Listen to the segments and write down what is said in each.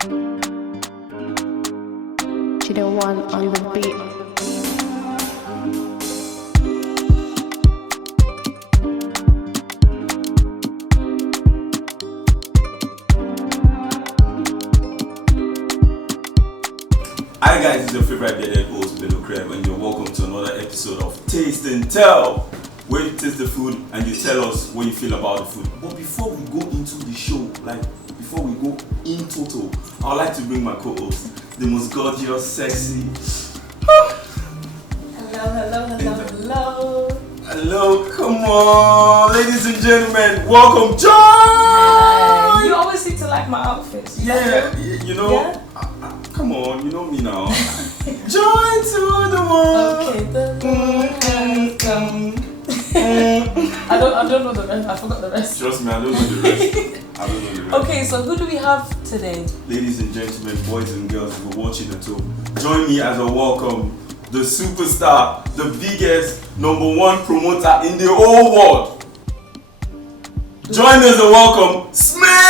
She the one on the beat. Hi guys, it's your favorite bearded host, Bello Crab, and you're welcome to another episode of Taste and Tell, where you taste the food and you tell us what you feel about the food. But before we go into the show, before we go in total, I would like to bring my co-host, the most gorgeous, sexy. Hello, come on, ladies and gentlemen, welcome, Joy! You always seem to like my outfits. Yeah, you know. Yeah? Come on, you know me now. Join to the world. Okay, the come. I don't know the rest. I forgot the rest. Trust me, I don't know the rest. Okay, so who do we have today? Ladies and gentlemen, boys and girls who are watching at home, join me as I welcome the superstar, the biggest, #1 promoter in the whole world. Join us and welcome Smade!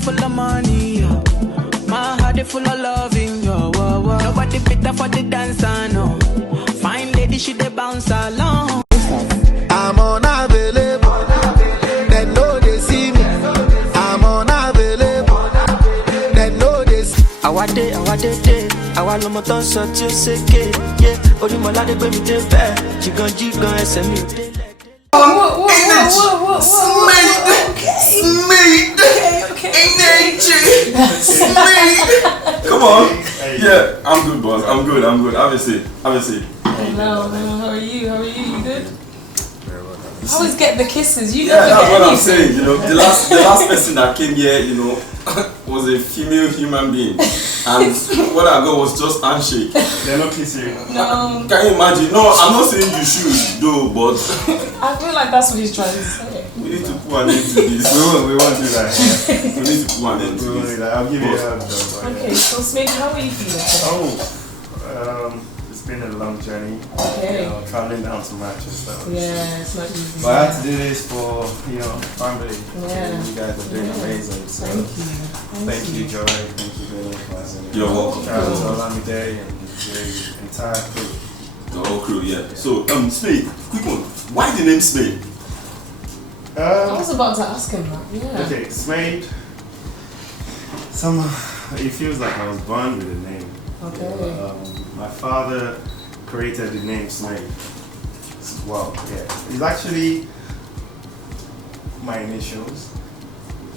Full of money, yo. My heart is full of loving, yo. Whoa, whoa. Nobody better for the dancer, no. Fine lady, she dey bounce along. I'm unavailable. They know they see me. I'm unavailable. They know they see me. Our day. Our lomoton so to seke. Yeah, Ori Molade baby dey fair. Jigan, SMU. Come on. Yeah, I'm good, boss. I'm good. Have a seat. Hello, how are you? You good? I always get the kisses. You Yeah, never that's get what I'm anything. saying. You know, the last person that came here, you know, was a female human being, and what I got was just handshake. They're not kissing. No. Can you imagine? No, I'm not saying you should, though, but I feel like that's what he's trying to say. we need to put an end to this. We won't do that. We need to put an end to We won't do this. that. I'll give you a hug though. but Okay, so Smade, how are you feeling today? It's been a long journey. Okay. You know, traveling down to Manchester. Yeah, it's not easy. But I had to do this for, family. Yeah. You guys are doing amazing. So Thank you. Joy. Thank you very much. You're welcome. Shout out to Olamide and the entire crew. The whole crew, yeah. So, Smade, quick one. Why the name Smade? I was about to ask him that. Yeah. Okay, Smade. Somehow it feels like I was born with a name. Okay. My father created the name Smade. Wow, yeah. It's actually my initials.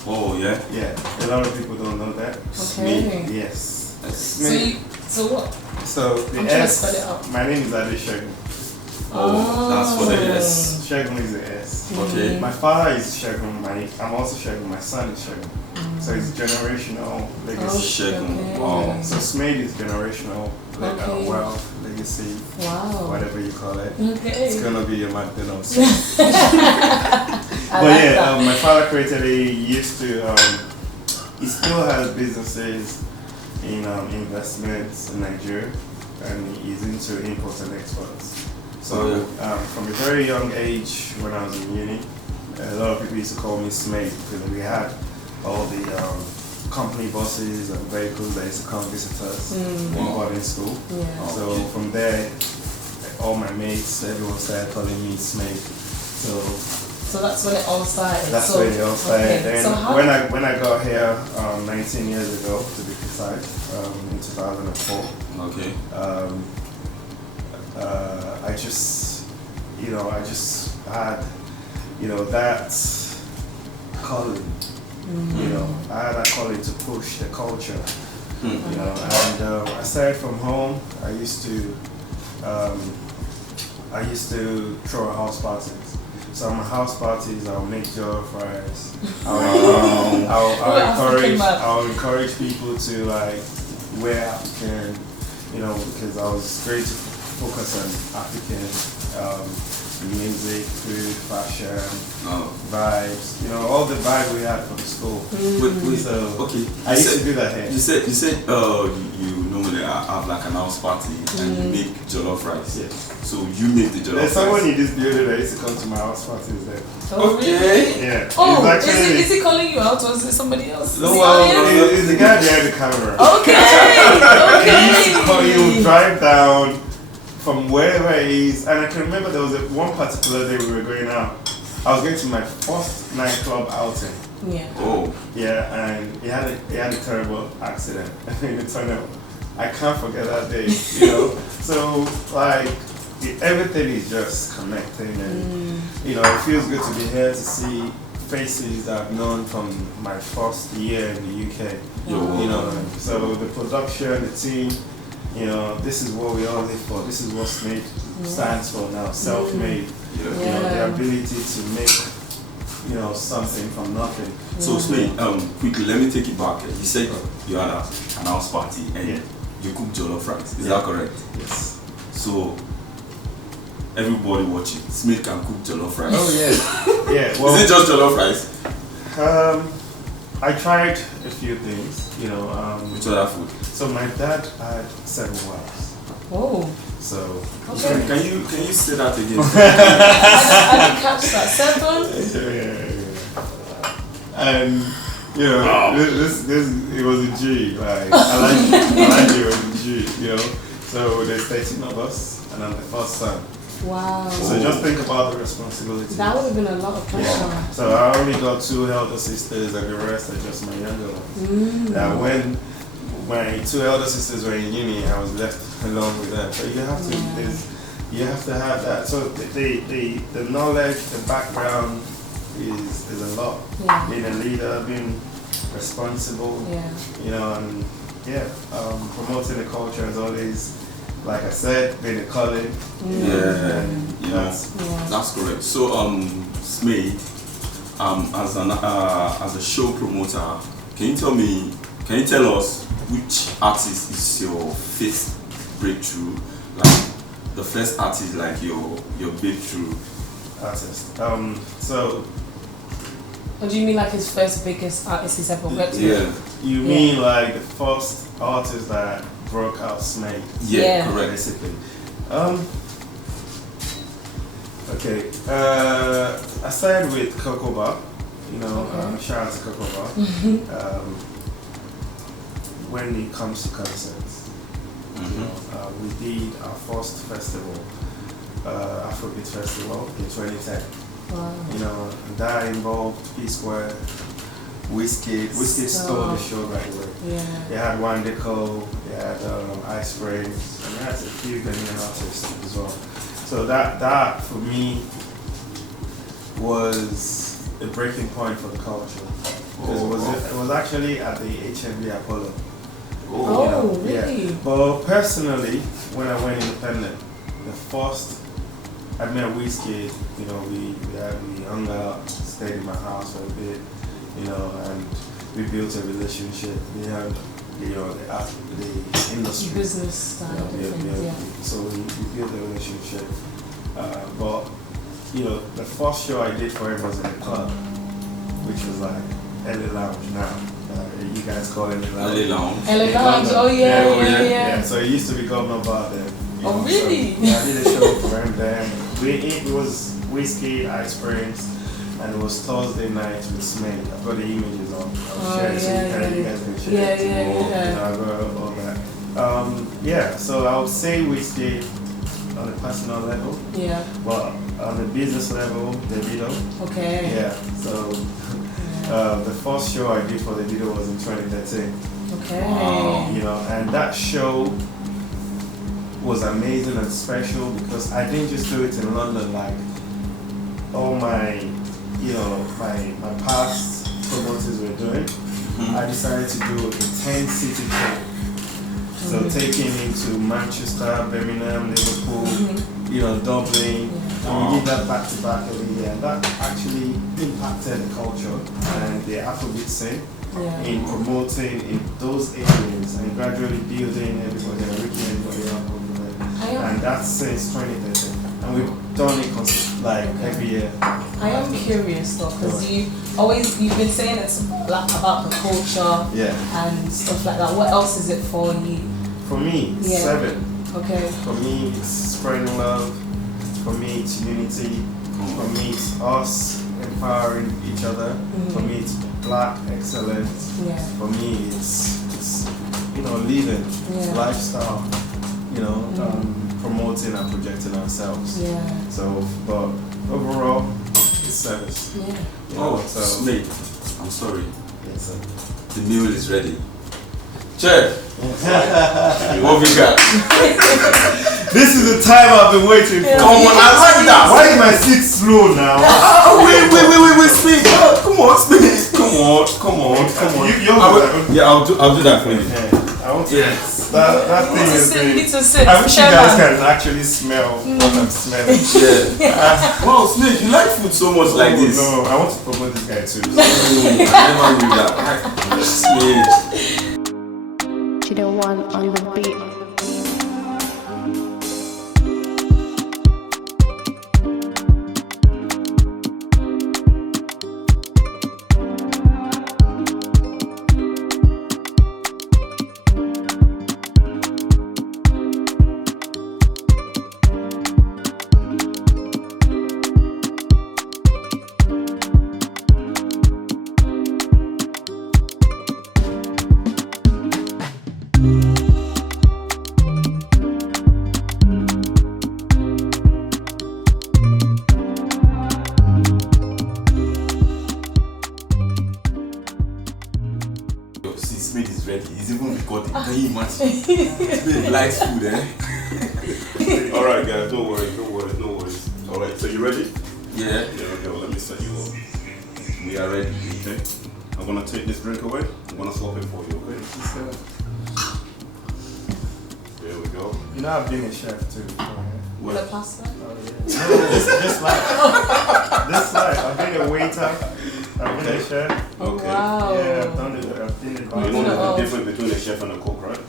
Oh, yeah. Yeah, a lot of people don't know that. Okay. Yes. So what? So the I'm trying to S. spell it out. My name is Adeshegun. Oh, that's for the S. Shegun is the S. Okay. My father is Shegun. I'm also Shegun. My son is Shegun. So it's generational legacy. Shegun. Wow. So Smade is generational wealth, legacy, whatever you call it. Okay. It's gonna be a McDonald's. But yeah, my father created he still has businesses in investments in Nigeria, and he's into imports and exports. So from a very young age, when I was in uni, a lot of people used to call me Smade because we had all the company buses and vehicles that used to come visit us in boarding school. Yeah. So from there, all my mates, everyone started calling me Smade. So that's when it all started. That's when it all started. Okay. Then So when I got here 19 years ago, to be precise, in 2004. Okay. I just had, that calling. I had that calling to push the culture. And aside from home, I used to throw house parties. So my house parties, I'll make jollof fries. I'll encourage people to wear African, because I was great to focus on African music, food, fashion, Oh. vibes, all the vibe we had for the school. Wait. So Okay. I used to do that here. You said you normally have like an house party and you make jollof rice. Yes. So you make the jollof There's rice. someone in this building that used to come to my house parties there. Oh, Okay. really? Yeah. Oh, He's actually, is he calling you out or is it somebody else? No, Is he well, audience? he's the guy behind the camera. Okay. He would drive down from wherever he is, and I can remember there was one particular day we were going out. I was going to my first nightclub outing. Yeah. Oh. Yeah, and he had a terrible accident in the tunnel. I can't forget that day, So like everything is just connecting, and it feels good to be here to see faces that I've known from my first year in the UK. So the production, the team, this is what we all live for. This is what Smade stands for now, self-made. The ability to make, something from nothing. So Smade, quickly, let me take it back. You said you had an house party and you cooked jollof rice. Is that correct? Yes. So everybody watching, Smade can cook jollof rice. Oh yeah. Yeah. Well, is it just jollof rice? I tried a few things. Which other food? So my dad had 7 wives. Oh. So Okay. Can you say that again? I didn't catch that. 7? yeah. And this it was a G. Like I like it was a G. So there's 13 of us, and I'm the first son. Wow. So just think about the responsibility. That would have been a lot of pressure. Yeah. So I only got 2 elder sisters, and the rest are just my younger ones. When my 2 elder sisters were in uni, I was left alone with them. So you have to have that. So the knowledge, the background is a lot. Yeah. Being a leader, being responsible. Yeah. And promoting the culture is always, like I said, been a calling. That's correct. So Smade, as a show promoter, can you tell us which artist is your first breakthrough? Like the first artist, like your breakthrough artist. So What do you mean, like his first biggest artist he's ever worked with? Yeah. you mean like the first artist that broke out Smade? Yeah, correct. Basically. Okay. I started with Coco Bar. Shout out to Coco Bar. When it comes to concerts, we did our first festival, Afrobeat Festival in 2010. Wow. That involved P Square, Whiskey stole the show right away. Yeah. They had One Deco, they had Ice Frames, and that's a few Ghanaian artists as well. So that for me was a breaking point for the culture. Because it was actually at the HMB Apollo. Oh, really? Yeah. But personally, when I went independent, the first I met Whiskey, we hung out, stayed in my house for a bit, and we built a relationship behind, the industry. Business style. So we built a relationship. But, the first show I did for him was in a club, which was like LA Lounge now. You guys call it LA Lounge. LA Lounge, oh yeah. So it used to be Governor Bar then. Oh really? So, I did a show for him then. It was Whiskey, Ice Springs, and it was Thursday night with Smade. I've got the images on. I'll share it so you guys can share it. I've got all that. So I would say Whiskey on a personal level. Yeah. But on the business level, Davido. Okay. Yeah. So the first show I did for Davido was in 2013. Okay. And that show was amazing and special because I didn't just do it in London like all my my past promoters were doing. I decided to do a 10-city tour. So taking him to Manchester, Birmingham, Liverpool, Dublin. And we did that back to back every year. And that actually impacted the culture and the Afrobeat scene in promoting in those areas and gradually building everybody and reaching everybody up. And that's since 2013. And we've done it consistently. like every year. I am curious though, because you've been saying it's like about the culture and stuff like that. What else is it for you? For me, it's 7. Okay. For me, it's spreading love. For me, it's unity. For me, it's us empowering each other. For me, it's black excellence. For me, it's living lifestyle. Promoting and projecting ourselves. So, but overall, it's service. So Smade, I'm sorry. Yes, sir. The meal is ready. Chef, what we got? This is the time I've been waiting for. Come on, I like that. Why is my seat slow now? Wait, Smade. Come on, Smade. Come on. I'll do that for you. I want to. That thing is big. I wish you guys can actually smell what I'm smelling. Wow, Smade, you like food so much like this. No, I want to promote this guy too. I never knew that. Smade. She the one on the beat. Smade is ready. He's even recording. Can you imagine? Smade likes food, eh? Alright guys, don't worry. Alright, so you ready? Yeah. Okay, well, let me set you up. We are ready. Okay. I'm gonna take this drink away. I'm gonna swap it for you, okay? There we go. You know I've been a chef too. With the pasta? No, this life. I've been a waiter. I've been a chef. Oh, Okay. wow. Yeah, I've done it. You know the difference between a chef and a cook, right?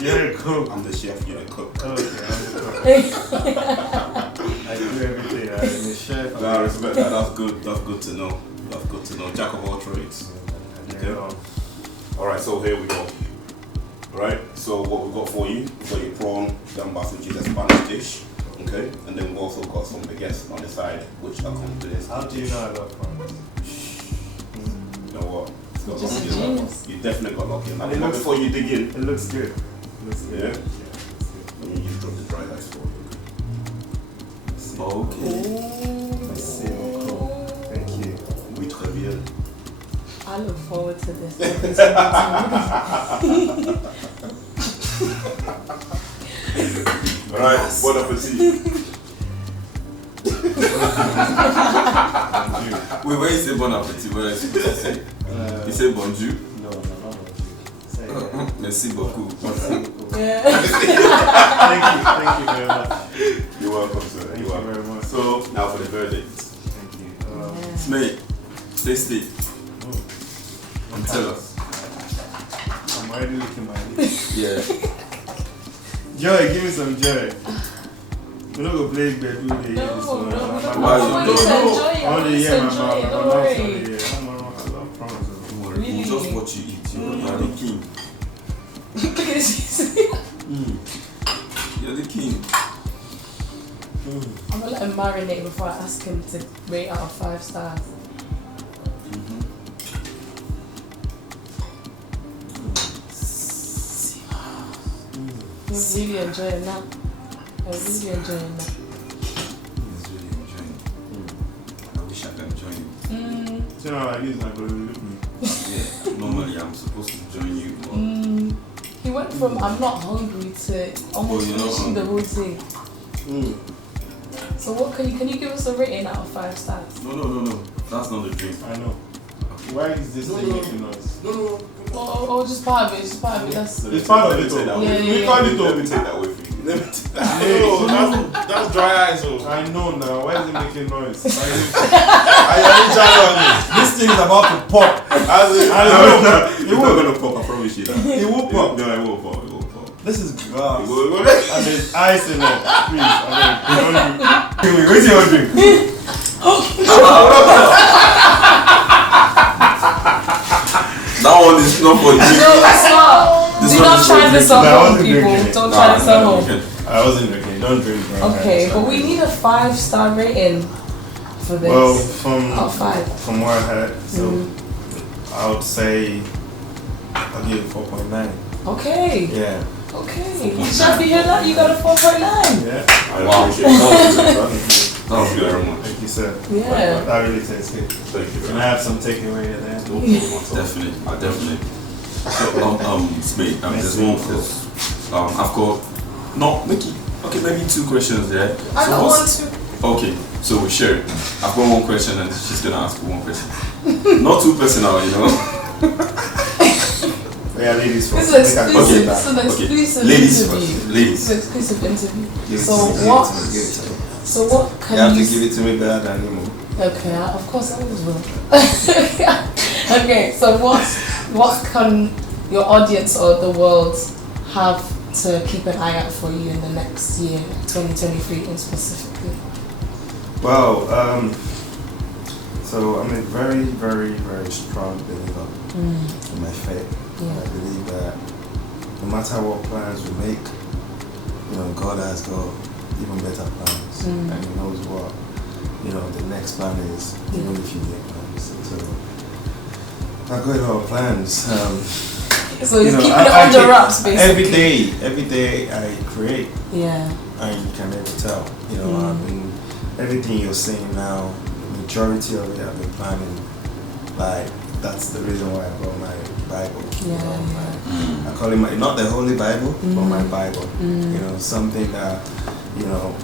You're a cook. I'm the chef, you're the cook. Okay, I'm the cook. I do everything. I'm a chef. I respect that. That's good to know. Jack of all trades. Okay. Alright, so here we go. Alright, so what we've got for you, we've got your prawn gambas, which is a Spanish dish. Okay, and then we've also got some baguettes on the side, which accompanies. How do you know I love prawns? You know what? It's got Just lucky a in that one. genius. You definitely got lucky in that And it one. looks- Before you dig in, It looks good. It looks good. Yeah? It looks let me just drop the dry ice for you. Okay. good. C'est cool. Thank you. Oui, très bien. I look forward to this. Alright, bon appetit. Wait, when you say bon appetit, what are you supposed to say? You say bonjour? No, not bonjour. Say it. Merci beaucoup. Yeah. Thank you very much. You're welcome, sir. Thank You're you welcome. very much. So, now for the verdict. Thank you. Smade, taste it. And tell us. I'm already looking my lips. Yeah. Joy, give me some joy. We're not gonna play bedroom day. No, Why you I want you to don't? enjoy it. I I want you to enjoy it. Don't worry. I love prawns. Don't worry. Really? We'll just what you eat. You are the king. Look at this. You're the king. I'm gonna let him marinate before I ask him to rate out of 5 stars. You're really enjoying that. I'm really enjoying that. He's really enjoying. I wish I could join you. So now like this, not gonna look me. Yeah. Normally I'm supposed to join you, but He went from I'm not hungry to almost you're not finishing the whole hungry. thing. So what can you give us a rating out of 5 stars? no. That's not the dream. I know. Why is this thing making noise? Oh, just part of it. Just part of it. That's It's part of it. Take that though. away. Yeah, We call it Let me though. take that away from you. Let me take that. That's dry eyes. I know now. Why is it making noise? This This thing is about to pop. It's I know. not gonna pop, I promise you that. It will pop. No, it won't pop. This is glass. Wait. And there's ice in it. Please, don't what's your drink? That one is not for you. No, it's not. This Do one not is try for this drinking. at No, I home, wasn't people. drinking it. Don't try this at home. I wasn't drinking. Don't drink. Bro. Okay, but we need a 5-star rating for this. Well, Out of 5. from what I heard, so I would say I'll give it 4.9. Okay. Yeah. Okay. Chef, you hear that? You got a 4.9. Yeah. I Wow. appreciate that. That was good. Very much. Thank you, sir. Yeah. That really tastes good. Thank you Can very I have some takeaway there? Definitely. So, Smade, there's one for, I've got, no, Mickey. Okay, maybe 2 questions there. I So got what's- one too. Okay, so we share it. I've got 1 question and she's gonna ask you 1 question. Not too personal, you know. Yeah, ladies first. This is I think I exclusive. can This is an say exclusive Ladies interview. first. Ladies. It's an exclusive interview. that. So what? So what You can have you? to give it to me better than him. Okay, of course I always will. Okay, so what can your audience or the world have to keep an eye out for you in the next year, 2023 in specifically? Well, so I'm a very, very, very strong believer in my faith. Yeah. I believe that no matter what plans we make, God has got even better plans, and He knows what the next plan is, even if you make plans. So I've got a lot of plans. So you're keeping it under wraps, basically. Every day I create. Yeah. And you can never tell. I mean, everything you're saying now, the majority of it I've been planning. Like, that's the reason why I got my Bible. I call it not the Holy Bible, but my Bible. Something that,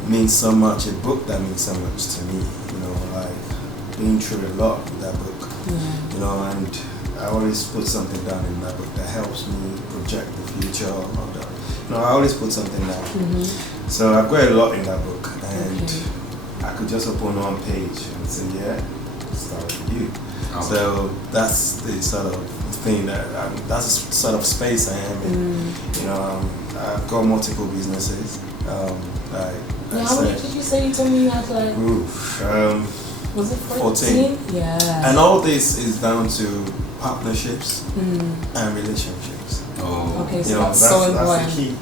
means so much, a book that means so much to me. Like, been through a lot with that book. And I always put something down in that book that helps me project the future. I always put something down. So I've got a lot in that book, and I could just open one page and say, yeah, start with you. So that's the sort of thing that's the sort of space I am in. I've got multiple businesses. How many did you say? You told me you had like. Was it 14? Yeah. And all this is down to partnerships and relationships. Okay, so that's so important.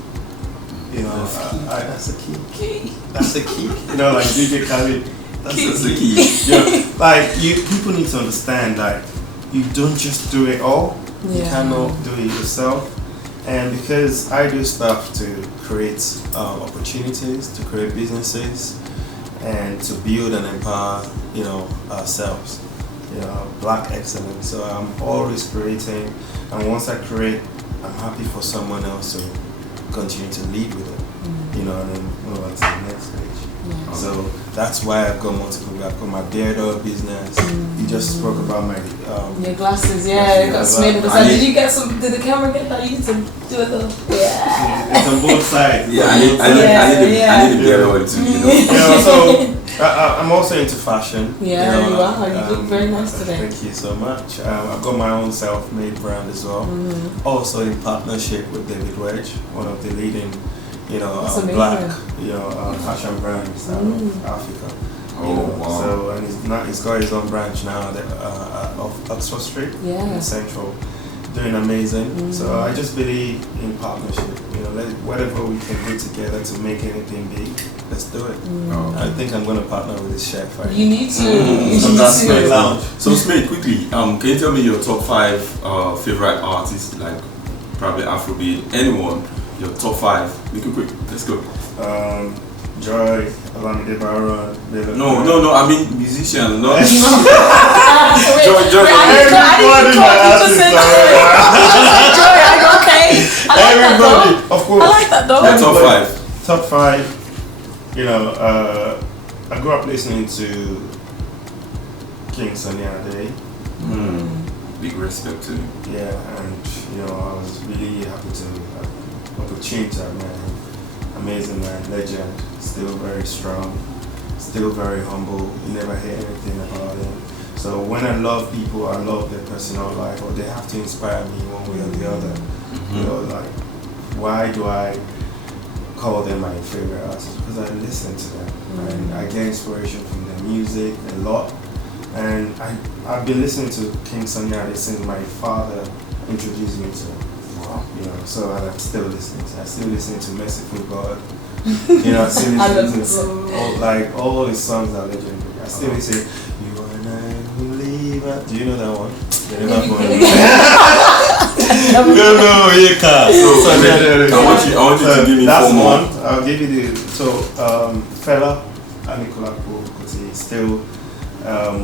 That's the key. That's the key. That's the key. Like DJ Khaled. That's the key. Like people need to understand that you don't just do it all. You cannot do it yourself. And because I do stuff to create opportunities, to create businesses, and to build and empower, ourselves. Black excellence. So I'm always creating, and once I create, I'm happy for someone else to continue to lead with it. And then move on to the next stage. So that's why I've got multiple. I've got my beard oil business. You just spoke about my your glasses, you got Smade. Did you get some? Did the camera get that? You need to do a little. It's on both sides. Yeah, I need a beard oil too. So I'm also into fashion. Yeah, you are. You look very nice today. Thank you so much. I've got my own self-made brand as well. Also in partnership with David Wedge, one of the leading, black, fashion brands out of Africa. Wow. So and he's got his own branch now off Oxford Street in Central, doing amazing. So I just believe in partnership. Whatever we can do together to make anything big, let's do it. I think I'm going to partner with this chef. You need to. So that's Smade Lounge. So Smade, quickly, can you tell me your top 5 favorite artists, like probably Afrobeat, anyone? Your top 5. Make it quick. Let's go. Joy, Olamide Barrow. No. I mean musician, not. Joy. Joy. Everybody, of course. I like that though. Your top 5. Top 5. I grew up listening to King Sunny Ade. Big respect to him. Yeah, and I was really happy to have opportunity to have met him. Amazing man, legend, still very strong, still very humble. You never hear anything about him. So when I love people, I love their personal life, or they have to inspire me one way or the other. why do I call them my favorite artists? Because I listen to them and I get inspiration from their music a lot. And I've been listening to King Sunny Ade since my father introduced me to him. Wow. You know, so and I'm still listening. I'm still listening to Merciful God. You know, I'm still listening to all his songs are legendary. I still listen. You and I believer. Do you know that one? They never put it. No, you can't. So, I want you to give me that's 4 more. one. I'll give you Fela Anikulapo Kuti is still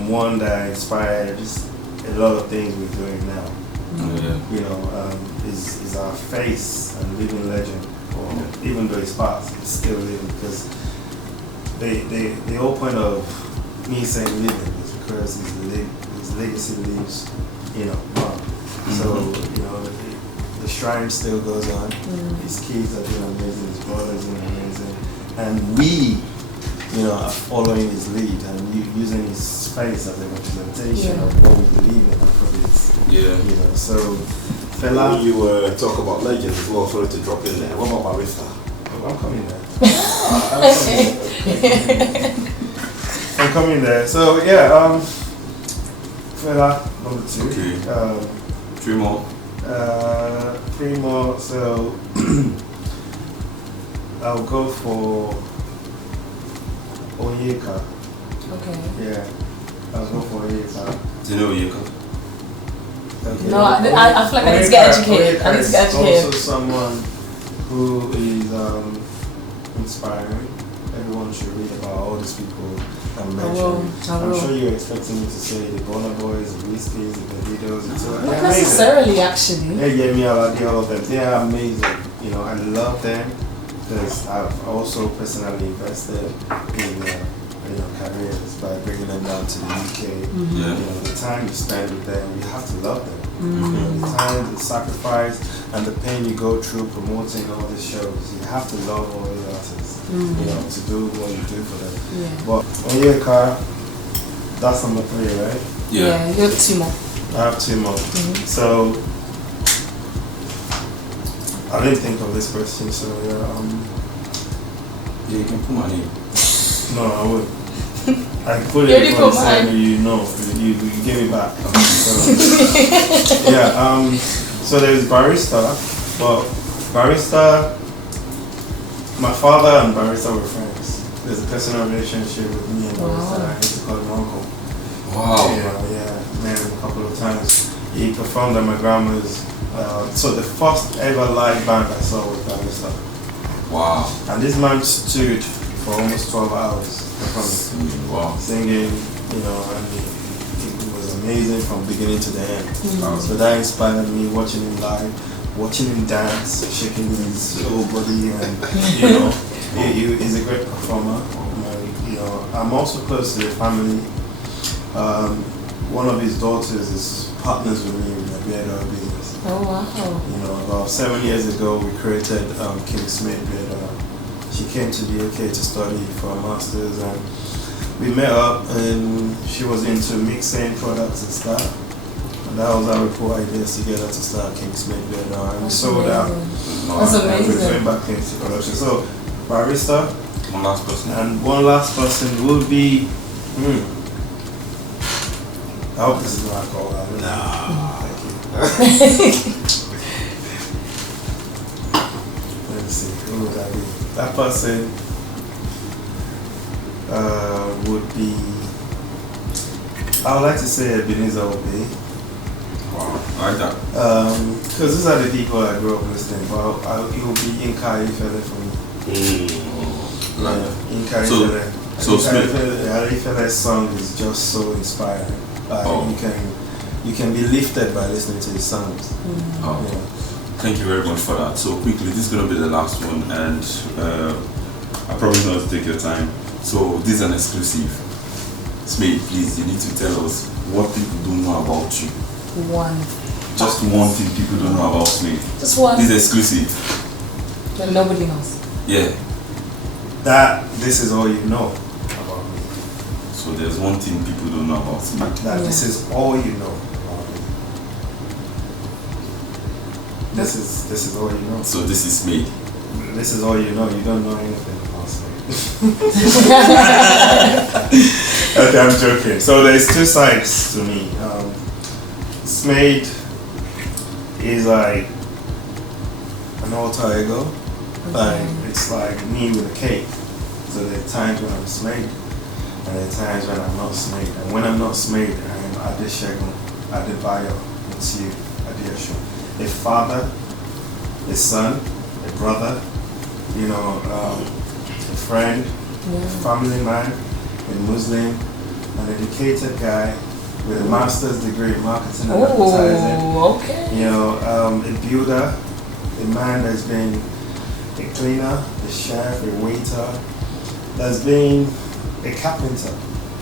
one that inspired just a lot of things we're doing now. Yeah. You know, is our face and living legend. Or even though it's past, it's still living because the whole point of me saying living is because his legacy lives, you know, on. So, you know, the shrine still goes on. His kids are doing amazing, his brothers are doing amazing. And we, you know, are following his lead and using his face as a representation of what we believe in Afrobeats. Yeah. You know, so Fela. When you talk about legends as well, sorry to drop in there. What about Barista? I'm coming there. I'm coming there. So yeah, Fela number 2. Okay. 3 more. 3 more. So I'll go for Onyeka. Okay. Yeah, I'll go for Onyeka. Do you know Yeka? Okay. No, I feel like I need to get educated. I need to get educated. Also someone who is inspiring. Everyone should read about all these people I'm mentioning. I'm sure you're expecting me to say the Burna Boys, the Whiskeys, the Davidos, and so on. Not necessarily, actually. All of them. They are amazing. You know, I love them because I've also personally invested in careers by bringing them down to the UK. You know, the time you spend with them, you have to love them. You know, the time, the sacrifice, and the pain you go through promoting all these shows. You have to love all these artists. You know, to do what you do for them. But Onyeka, that's number 3, right? Yeah, you have 2 more. I have 2 more. So I didn't think of this question, so Yeah, you can put my name. no, I would. I put You it already before put you said mine. you give it back. So, yeah, so there's Barista, but Barista, my father and Barista were friends. There's a personal relationship with me and Barista. I used to call him uncle. Wow. Yeah, met him a couple of times. He performed at my grandma's. So the first ever live band I saw was Barista. Wow. And this man stood for almost 12 hours performing, Wow. singing, you know, and it was amazing from beginning to the end. So that inspired me watching him live, watching him dance, shaking his whole body, and you know, he's a great performer. You know, I'm also close to the family. One of his daughters is partners with me in the beard business. Oh, wow. You know, about 7 years ago, we created King Smade beard. She came to the UK to study for a master's, and we met up, and she was into mixing products and stuff. And that was how we put ideas together to start King Smade beard. And we sold out. That's And we amazing. went back into production. So, Barista. One last person. And one last person would be. I hope this is not called out. Nah. Thank you. Let me see. Who would that be? That person would be. I would like to say Ebenezer Obey. Wow. I like that. Because these are the people I grew up listening. But it will be Inka Ifele for me. Like Inka So- Ifele. so Ifele's song is just so inspiring. You can be lifted by listening to his songs. Oh. Yeah. Thank you very much for that. So quickly, this is going to be the last one, and I promise not to take your time. So this is an exclusive. Smade, please, you need to tell us what people don't know about you. One. Just one thing people don't know about Smade. Just one. This is exclusive. That nobody knows. Yeah. This is all you know about me. So there's one thing people don't know about me. This is all you know about me. This is all you know. So this is Smade. This is all you know. You don't know anything about Smade. Okay, I'm joking. So there's two sides to me. Smade is like an alter ego. Like it's like me with a cake. So there are times when I'm Smade, and there are times when I'm not Smade. And when I'm not Smade, I'm Adeshegun, Adebayo, Mutiu, Adeosho. A father, a son, a brother, you know, a friend, a family man, a Muslim, an educated guy with a master's degree in marketing and advertising. Oh, okay. You know, a builder, a man that's been a cleaner, a chef, a waiter, that's been a carpenter,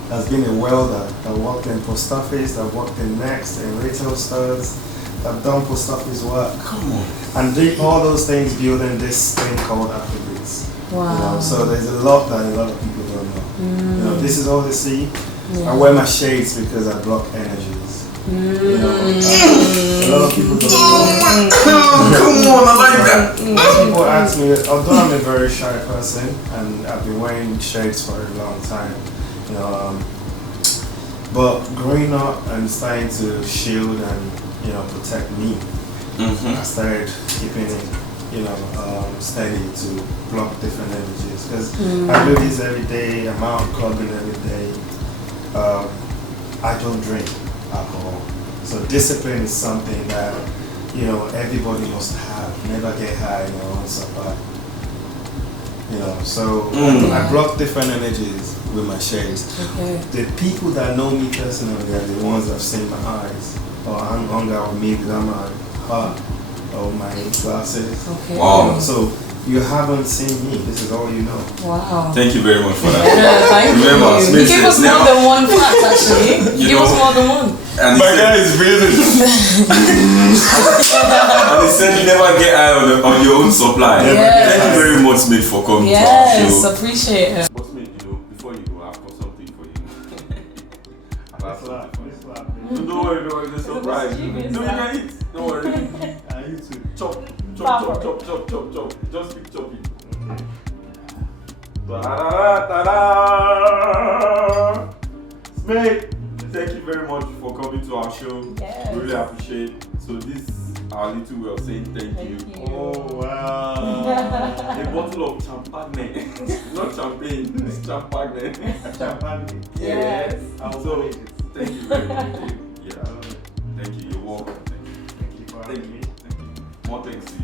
that's been a welder, that worked in post office, that worked in Next, in retail stores, that done post office work. Come on. And did all those things building this thing called Afrobeats. Wow. You know, so there's a lot that a lot of people don't know. You know, this is all they see. Yeah. I wear my shades because I block energies. You know, a lot of people don't know. Come on, I like that. People ask me, although I'm a very shy person and I've been wearing shades for a long time, you know, but growing up and starting to shield and, you know, protect me, I started keeping it, you know, steady to block different energies because I do this every day. I'm out clubbing every day. I don't drink alcohol, so discipline is something that, you know, everybody must have. Never get high in your own supply. You know, so I block different energies with my shades. Okay. The people that know me personally are the ones that've seen my eyes, or hung out with me without my heart or my glasses. Okay. Wow. You know, so you haven't seen me. This is all you know. Wow. Thank you very much for that. Yeah, thank Remember, you. Smade You gave us says more never- than one fact, actually. You gave us more than one. And he My said, guy is breathing. and he said you never get high on your own supply. Yes. Thank you very much, Smade, for coming to our Yes, show. appreciate it. But Smade, you know, before you go, I've got something for you. I've got something for you. So don't worry, it's a surprise. mischievous, No, you huh? can eat. Don't worry. You too. Chop. Just keep chopping. Ta-da-da-da-da. Smade, thank you very much for coming to our show. Yes. Really appreciate. So this is our little way of saying thank you. Oh wow. A bottle of champagne. Not champagne, it's champagne. Champagne. Yes. So thank you very much. Yeah. Thank you. You're welcome. Thank you. Thank you for Thank having you. me. Thank you. More thanks to you.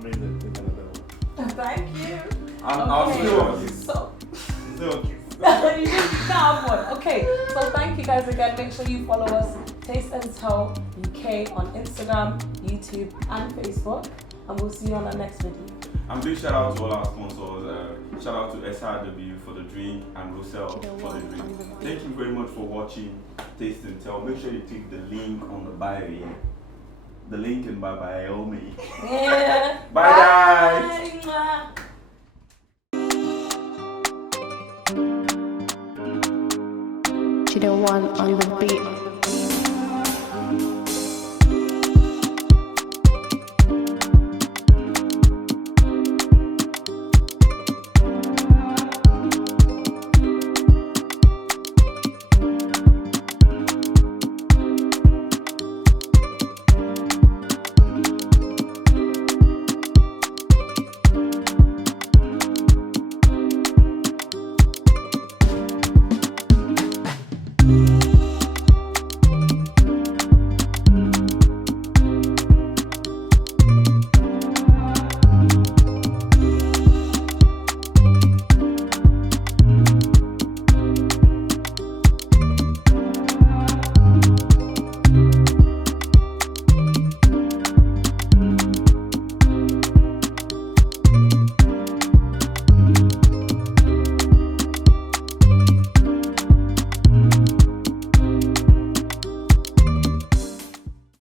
Amazing. Think another one. Thank you. I'll Okay. still want you. So, Is it okay? you just have one. Okay, so thank you guys again. Make sure you follow us, Taste and Tell UK, on Instagram, YouTube, and Facebook. And we'll see you on our next video. And big shout out to all our sponsors. Shout out to SRW for the drink and Rosel for the drink. Thank you very much for watching Taste and Tell. Make sure you click the link on the bio here. The link in by me. Yeah. Bye guys. Bye. She the one on the beat.